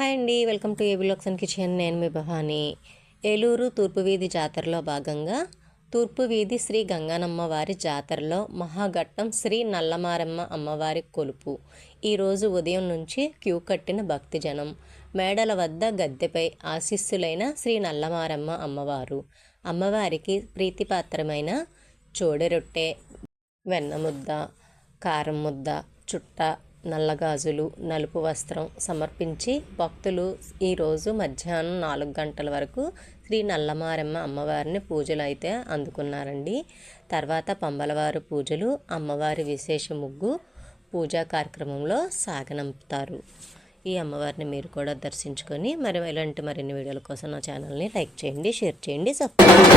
Hi అండి. Welcome to ఏబిలాక్స్ and kitchen. నేను మీ భవాని. ఏలూరు తూర్పు వీధి జాతరలో భాగంగా తూర్పు వీధి శ్రీ గంగానమ్మ వారి జాతరలో మహాఘట్టం శ్రీ నల్లమారమ్మ అమ్మవారి కొలుపు. ఈరోజు ఉదయం నుంచి క్యూ కట్టిన భక్తిజనం మేడల వద్ద గద్దెపై ఆశీస్సులైన శ్రీ నల్లమారమ్మ అమ్మవారు. అమ్మవారికి ప్రీతిపాత్రమైన చోడెరొట్టె వెన్నముద్ద కారం ముద్ద చుట్ట నల్లగాజులు నలుపు వస్త్రం సమర్పించి భక్తులు ఈరోజు మధ్యాహ్నం నాలుగు గంటల వరకు శ్రీ నల్లమారమ్మ అమ్మవారిని పూజలు అయితే అందుకున్నారండి. తర్వాత పంబలవారు పూజలు అమ్మవారి విశేష ముగ్గు పూజా కార్యక్రమంలో సాగనంపుతారు. ఈ అమ్మవారిని మీరు కూడా దర్శించుకొని మరి ఇలాంటి మరిన్ని వీడియోల కోసం నా ఛానల్ని లైక్ చేయండి షేర్ చేయండి సబ్స్క్రైబ్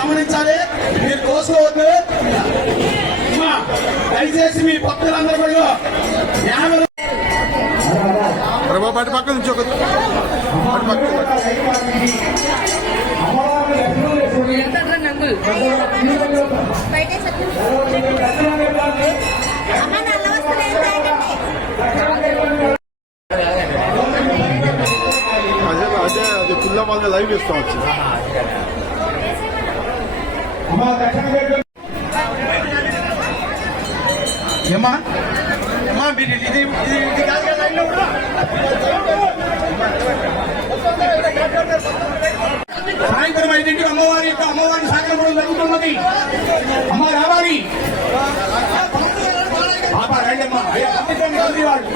గమనించాలి. మీరు కోసుకోవద్దు. దయచేసి మీ భక్తులందరూ కూడా ప్రభా పక్క నుంచి ఒక అదే అదే అదే పుల్ల వాళ్ళ లైవ్ ఇస్తాం వచ్చి. అమ్మా, దక్షిణ గేటు. ఏమ్మా? ఏమ్మా మీరు ఇది ఇది కాదు కదా లైన్లో ఉండు. సాయంత్రం ఐదింటికి అమ్మవారి యొక్క అమ్మవారి సాగరం జరుగుతున్నది. అమ్మ రావాలి. పాప రండి అమ్మా వాళ్ళు.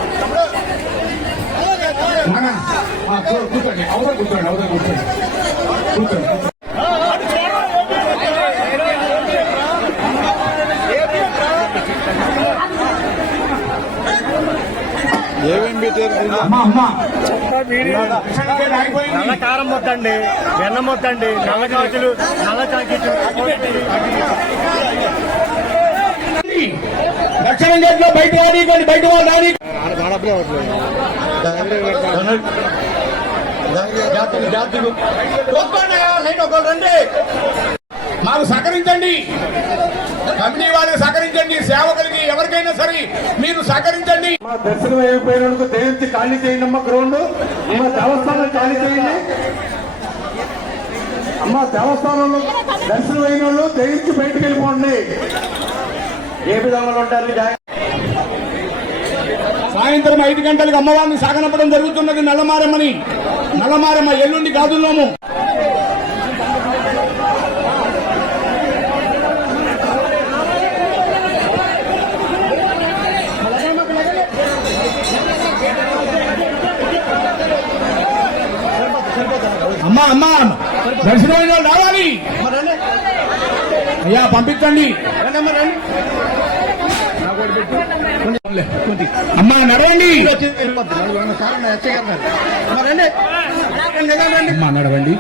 కూర్చోండి అవసరం కూర్చోండి కూర్చోండి కూర్చోండి ఏమేమి పెట్టారు దీనిలో? అమ్మా అమ్మా దక్షిణ గేటు ఆగిపోయింది నల్ల కారం మొత్తండి. వెన్న మొత్తండి నల్ల కాకులు నల్ల చాకిట్లు దక్షిణ గేట్లో బయట బయట రాని మాకు సహకరించండి. కమిటీ వాళ్ళకి సహకరించండి సేవకులకి ఎవరికైనా సరే మీరు సహకరించండి. మా దర్శనం అయిపోయినందుకు దయించి ఖాళీ చేయండి అమ్మ గ్రౌండ్. అమ్మ దేవస్థానం ఖాళీ చేయండి. అమ్మ దేవస్థానంలో దర్శనం అయిన వాళ్ళు దయించి బయటికి వెళ్ళిపోండి. ఏ విధంగా ఉంటారు? సాయంత్రం ఐదు గంటలకు అమ్మవారిని సాగనంపడం జరుగుతున్నది నల్లమారమ్మని. నల్లమారమ్మ ఎల్లుండి గాజుల్లోము. అమ్మా అమ్మా. దర్శనమైన వాళ్ళు రావాలి. అయ్యా పంపించండి. అమ్మా నడవండి. అమ్మా నడవండి.